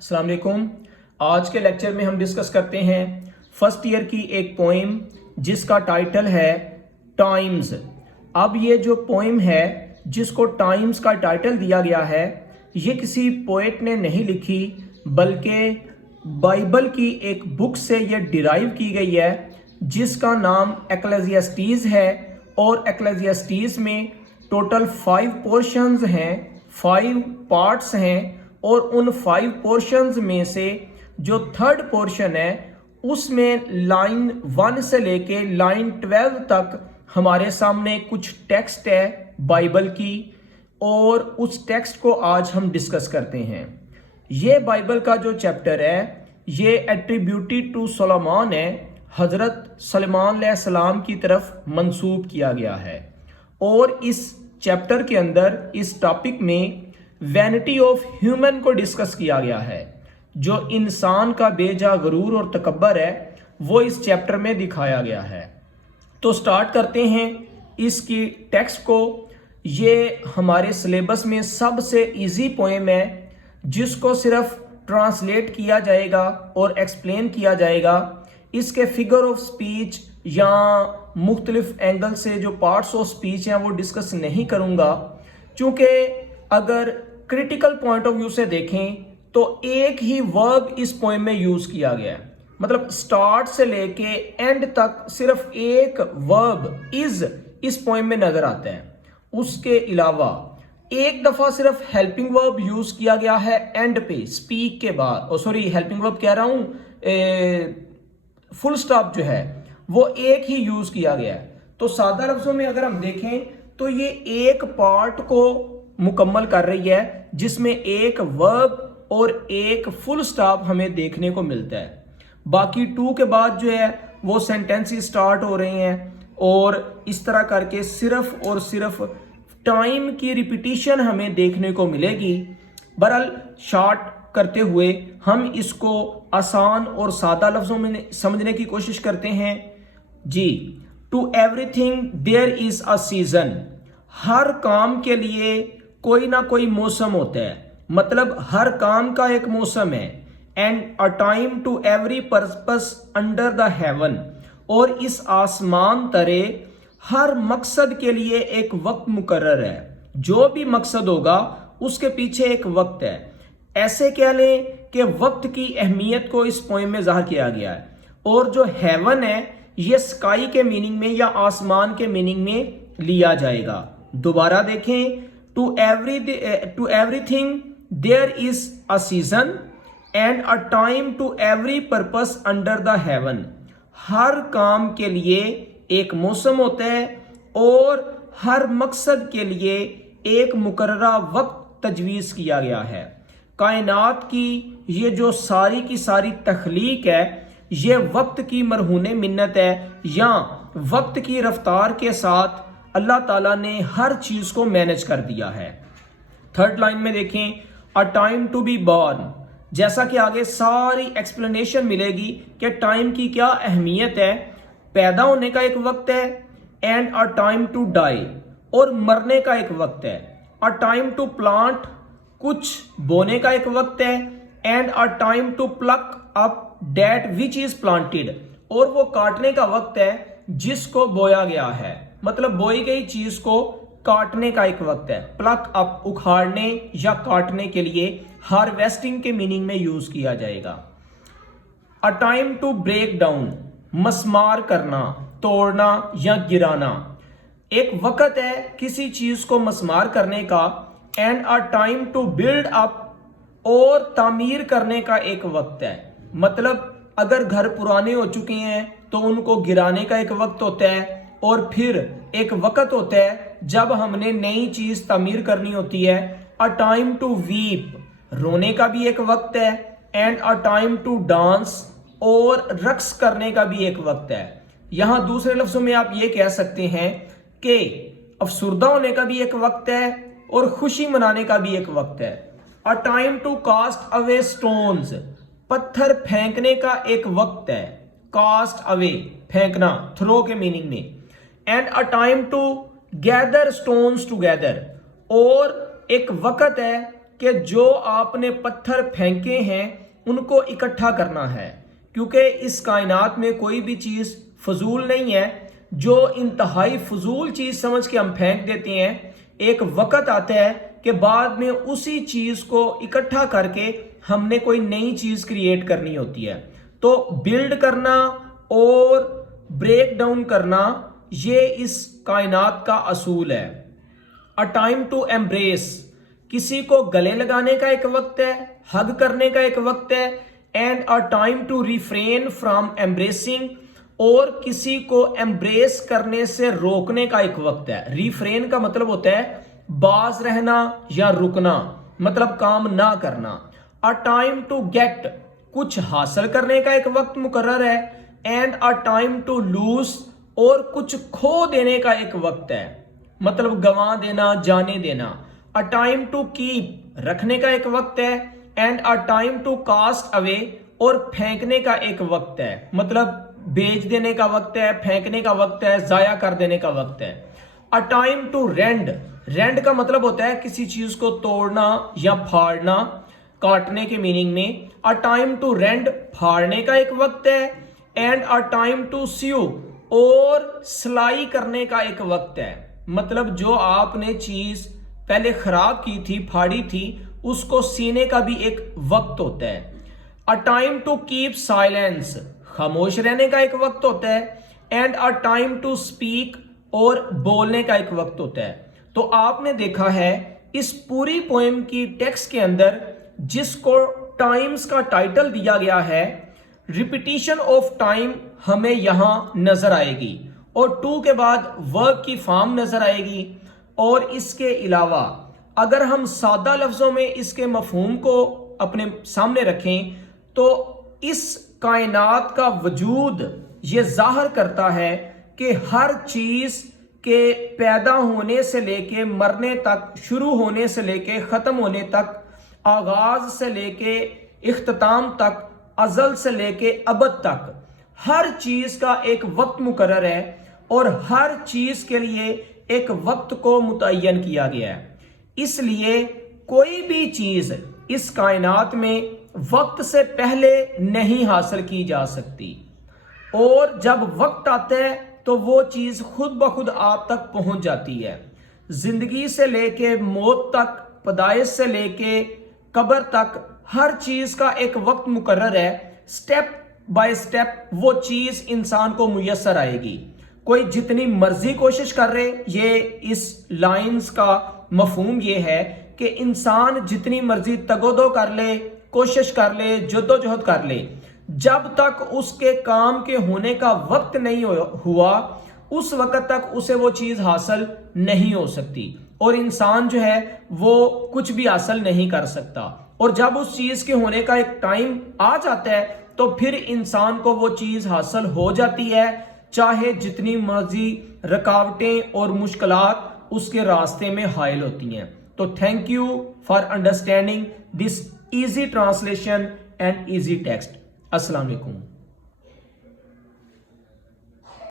अस्सलाम वालेकुम। आज के लेक्चर में हम डिस्कस करते हैं फर्स्ट ईयर की एक पोइम जिसका टाइटल है टाइम्स। अब ये जो पोइम है जिसको टाइम्स का टाइटल दिया गया है, ये किसी पोएट ने नहीं लिखी बल्कि बाइबल की एक बुक से ये डिराइव की गई है जिसका नाम एक्लेसियास्टीज है। और एक्लेसियास्टीज में टोटल 5 पोर्शंस हैं, 5 पार्ट्स हैं। और उन 5 पोर्शंस में से जो थर्ड पोर्शन है उसमें लाइन 1 से लेके लाइन 12 तक हमारे सामने कुछ टेक्स्ट है बाइबल की, और उस टेक्स्ट को आज हम डिस्कस करते हैं। ये बाइबल का जो चैप्टर है ये एट्रीब्यूटेड टू सुलेमान है, हज़रत सुलेमान अलैहिस्सलाम की तरफ मंसूब किया गया है। और इस चैप्टर के अंदर इस टॉपिक में वैनिटी ऑफ ह्यूमन को डिस्कस किया गया है। जो इंसान का बेजा गरूर और तकब्बर है वो इस चैप्टर में दिखाया गया है। तो स्टार्ट करते हैं इसकी टेक्स्ट को। ये हमारे सिलेबस में सबसे इजी पोएम है जिसको सिर्फ ट्रांसलेट किया जाएगा और एक्सप्लेन किया जाएगा। इसके फिगर ऑफ स्पीच या मुख्तलिफ एंगल से जो पार्ट्स ऑफ स्पीच हैं वो डिस्कस नहीं करूँगा, क्योंकि अगर क्रिटिकल पॉइंट ऑफ व्यू से देखें तो एक ही वर्ब इस पोएम में यूज किया गया है। मतलब स्टार्ट से लेके एंड तक सिर्फ एक वर्ब इज इस पोएम में नजर आता है। उसके अलावा एक दफा सिर्फ हेल्पिंग वर्ब यूज किया गया है एंड पे, स्पीक के बाद। सॉरी, हेल्पिंग वर्ब कह रहा हूं, फुल स्टॉप जो है वो एक ही यूज किया गया है। तो सादा लफ्जों में अगर हम देखें तो ये एक पार्ट को मुकम्मल कर रही है जिसमें एक वर्ब और एक फुल स्टॉप हमें देखने को मिलता है। बाकी 2 के बाद जो है वो सेंटेंसेस स्टार्ट हो रहे हैं और इस तरह करके सिर्फ और सिर्फ टाइम की रिपीटिशन हमें देखने को मिलेगी। बहरहाल शॉर्ट करते हुए हम इसको आसान और सादा लफ्जों में समझने की कोशिश करते हैं जी। To everything there is a season. हर काम के लिए कोई ना कोई मौसम होता है, मतलब हर काम का एक मौसम है। And a time to every purpose under the heaven. और इस आसमान तरे हर मकसद के लिए एक वक्त मुकर्रर है। जो भी मकसद होगा उसके पीछे एक वक्त है। ऐसे कह लें कि वक्त की अहमियत को इस पोएम में ज़ाहिर किया गया है। और जो हेवन है ये स्काई के मीनिंग में या आसमान के मीनिंग में लिया जाएगा। दोबारा देखें, to everything there is a season and a time to every purpose under the heaven। हर काम के लिए एक मौसम होता है और हर मकसद के लिए एक मुकर्ररा वक्त तजवीज़ किया गया है। कायनात की ये जो सारी की सारी तख्लीक है ये वक्त की मरहूने मिन्नत है, या वक्त की रफ्तार के साथ अल्लाह ताला ने हर चीज को मैनेज कर दिया है। थर्ड लाइन में देखें, a time to be born. जैसा कि आगे सारी एक्सप्लेनेशन मिलेगी कि टाइम की क्या अहमियत है। पैदा होने का एक वक्त है, and a time to die, और मरने का एक वक्त है। अ टाइम टू प्लांट, कुछ बोने का एक वक्त है। And a time to pluck up that which is planted, और वो काटने का वक्त है जिसको बोया गया है। मतलब बोई गई चीज को काटने का एक वक्त है। प्लक अप, उखाड़ने या काटने के लिए हार्वेस्टिंग के मीनिंग में यूज किया जाएगा। A time to break down, मस्मार करना, तोड़ना या गिराना। एक वक्त है किसी चीज को मस्मार करने का। And a time to build up, और तामीर करने का एक वक्त है। मतलब अगर घर पुराने हो चुके हैं तो उनको गिराने का एक वक्त होता है, और फिर एक वक्त होता है जब हमने नई चीज तामीर करनी होती है। अ टाइम टू वीप, रोने का भी एक वक्त है। And a time to dance, और रक्स करने का भी एक वक्त है। यहां दूसरे लफ्जों में आप ये कह सकते हैं कि अफसुर्दा होने का भी एक वक्त है और खुशी मनाने का भी एक वक्त है। A time to cast away stones, पत्थर फेंकने का एक वक्त है। कास्ट अवे, फेंकना, थ्रो के मीनिंग में। And a time to gather stones together, और एक वक्त है کہ جو آپ نے پتھر پھینکے ہیں ان کو اکٹھا کرنا ہے، کیونکہ اس کائنات میں کوئی بھی چیز فضول نہیں ہے۔ جو انتہائی فضول چیز سمجھ کے ہم پھینک دیتے ہیں، ایک وقت آتا ہے کہ بعد میں اسی چیز کو اکٹھا کر کے ہم نے کوئی نئی چیز کریٹ کرنی ہوتی ہے۔ تو بلڈ کرنا اور بریک ڈاؤن کرنا یہ اس کائنات کا اصول ہے۔ A time to embrace، کسی کو گلے لگانے کا ایک وقت ہے، ہگ کرنے کا ایک وقت ہے، and a time to refrain from embracing، اور کسی کو embrace کرنے سے روکنے کا ایک وقت ہے۔ refrain کا مطلب ہوتا ہے باز رہنا یا رکنا، مطلب کام نہ کرنا۔ a time to get، کچھ حاصل کرنے کا ایک وقت مقرر ہے، and a time to lose، اور کچھ کھو دینے کا ایک وقت ہے، مطلب گنوا دینا، جانے دینا۔ a time to keep، رکھنے کا ایک وقت ہے، and a time to cast away، اور پھینکنے کا ایک وقت ہے، مطلب بیچ دینے کا وقت ہے، پھینکنے کا وقت ہے، ضائع کر دینے کا وقت ہے۔ a time to rend، رینڈ کا مطلب ہوتا ہے کسی چیز کو توڑنا یا پھاڑنا، کاٹنے کے میننگ میں۔ a time to rend، پھاڑنے کا ایک وقت ہے، and a time to sew، اور سلائی کرنے کا ایک وقت ہے، مطلب جو آپ نے چیز پہلے خراب کی تھی، پھاڑی تھی، اس کو سینے کا بھی ایک وقت ہوتا ہے۔ a time to keep silence، خاموش رہنے کا ایک وقت ہوتا ہے، and a time to speak، اور بولنے کا ایک وقت ہوتا ہے۔ تو آپ نے دیکھا ہے اس پوری پوئم کی ٹیکسٹ کے اندر جس کو ٹائمز کا ٹائٹل دیا گیا ہے، ریپیٹیشن آف ٹائم ہمیں یہاں نظر آئے گی، اور ٹو کے بعد ورب کی فارم نظر آئے گی۔ اور اس کے علاوہ اگر ہم سادہ لفظوں میں اس کے مفہوم کو اپنے سامنے رکھیں تو اس کائنات کا وجود یہ ظاہر کرتا ہے کہ ہر چیز کے پیدا ہونے سے لے کے مرنے تک، شروع ہونے سے لے کے ختم ہونے تک، آغاز سے لے کے اختتام تک، ازل سے لے کے ابد تک، ہر چیز کا ایک وقت مقرر ہے، اور ہر چیز کے لیے ایک وقت کو متعین کیا گیا ہے۔ اس لیے کوئی بھی چیز اس کائنات میں وقت سے پہلے نہیں حاصل کی جا سکتی، اور جب وقت آتا ہے تو وہ چیز خود بخود آپ تک پہنچ جاتی ہے۔ زندگی سے لے کے موت تک، پیدائش سے لے کے قبر تک، ہر چیز کا ایک وقت مقرر ہے۔ سٹیپ بائی سٹیپ وہ چیز انسان کو میسر آئے گی۔ کوئی جتنی مرضی کوشش کر رہے، یہ اس لائنز کا مفہوم یہ ہے کہ انسان جتنی مرضی تگودو کر لے، کوشش کر لے، جدوجہد کر لے، جب تک اس کے کام کے ہونے کا وقت نہیں ہوا، اس وقت تک اسے وہ چیز حاصل نہیں ہو سکتی، اور انسان جو ہے وہ کچھ بھی حاصل نہیں کر سکتا۔ اور جب اس چیز کے ہونے کا ایک ٹائم آ جاتا ہے تو پھر انسان کو وہ چیز حاصل ہو جاتی ہے، چاہے جتنی مرضی رکاوٹیں اور مشکلات اس کے راستے میں حائل ہوتی ہیں۔ تو thank you for understanding this easy translation and easy text. السلام علیکم۔